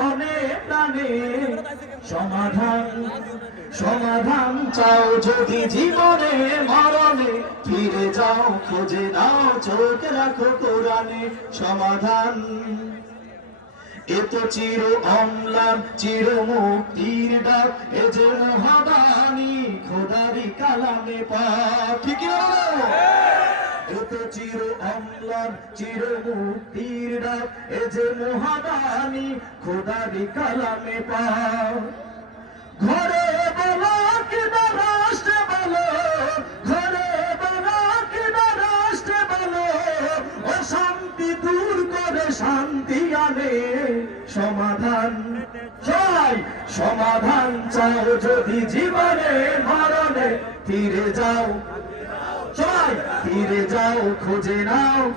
মনে প্রাণে, সমাধান সমাধান চাও যদি জীবনে মরণে, ফিরে যাও, খোঁজে নাও, চোখ রাখো কোরআনে সমাধান। এত চির অম্লান, চির মুক্তির ডাক, এ যে মহাবাণী খোদারি কালামে পা ঠিক অম্লান চির মুক্তির ডাক, এ যে মহাবাণী খোদারি কালামে পা ঘরে শান্তি আনে সমাধান। চাই সমাধান চাও যদি জীবনে, মরণে ফিরে যাও। ফিরে যাও, খুঁজে নাও।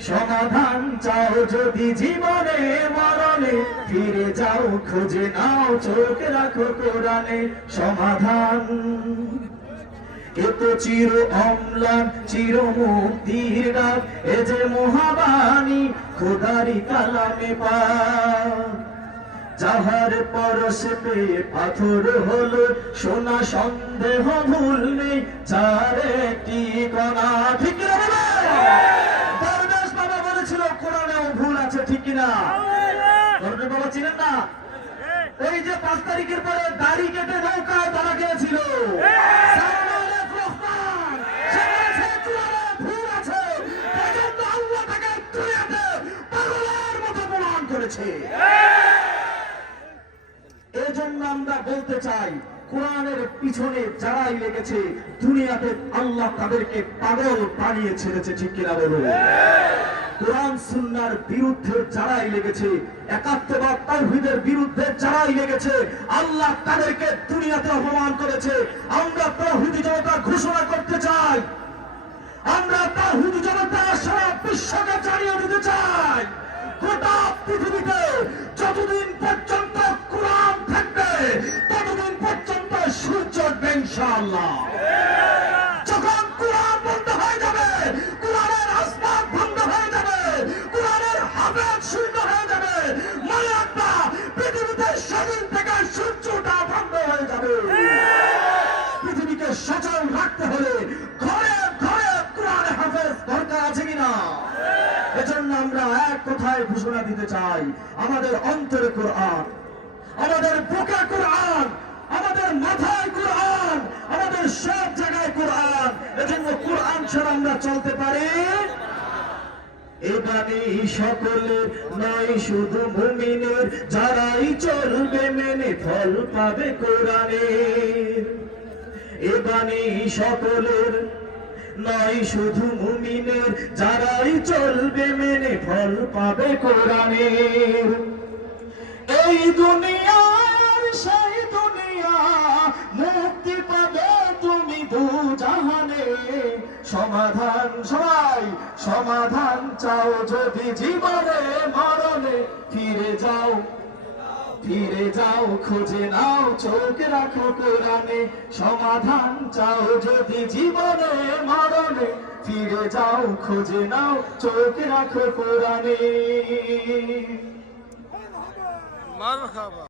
সমাধান চাও যদি জীবনে, মরণে। ফিরে যাও, খুঁজে নাও, চোখ রাখো কোরআনে। সমাধান। এত চির অম্লান, চির মুক্তির ডাক এ যে মহাবাণী, খোদারি কালামে পা যাহার পরশে পেয়ে পাথর হল। সোনা সন্দেহ ভুল নেই, যার একটি কণা। ঠিক না দরবেশ বাবা বলেছিল, কোরআনেও ভুল আছে, ঠিক কিনা? বাবা ছিলেন না? ওই যে পাঁচ তারিখের পরে দাড়ি কেটে নৌকায় তারা গিয়েছিল। সালমান আল রহমান, সে বলেছে কোরআনে ভুল আছে। এজন্য আল্লাহ তাকে দুনিয়াতে পাগলের মতো প্রমাণ করেছে এজন্য আমরা বলতে চাই, কোরআনের পিছনে যারাই লেগেছে, দুনিয়াতে আল্লাহ তাদেরকে পাগল বানিয়ে ছেড়েছে, ঠিক কিনা বলুন? কোরআন সুন্নার বিরুদ্ধে যারাই লেগেছে, একাত্মবাদ বিরুদ্ধে যারাই লেগেছে, আল্লাহ তাদেরকে দুনিয়াতে অপমান করেছে। আমরা জনতা ঘোষণা করতে চাই। আমরা তাওহীদি জনতা সারা বিশ্বকে জানিয়ে দিতে চাই। গোটা পৃথিবীতে সেদিন থেকে সূর্যটা বন্ধ হয়ে যাবে। পৃথিবীকে সচল রাখতে হলে ঘরে ঘরে কোরআন হাফেজ দরকার আছে কিনা? এজন্য আমরা এক কথায় ঘোষণা দিতে চাই, আমাদের অন্তরে কোরআন, আমাদের বুকে কোরআন আমাদের মাথায় কোরআন আমাদের সব জায়গায় কোরআন এজন্য কোরআন ছাড়া আমরা চলতে পারি এবারে সকলে নয়, শুধু মুমিনের যারাই চলবে মেনে ফল পাবে কোরআনের এবারে সকলের নয়, শুধু মুমিনের যারাই চলবে মেনে ফল পাবে কোরআনের এই দুনিয়ার সেই দুনিয়া জাহানে। সমাধান, সবাই সমাধান চাও যদি জীবনে মরণে। ফিরে যাও ফিরে যাও, খুঁজে নাও, চোখ রাখো কোরআনে। সমাধান চাও যদি জীবনে মরণে। ফিরে যাও, খুঁজে নাও, চোখ রাখো কোরআনে। মারহাবা।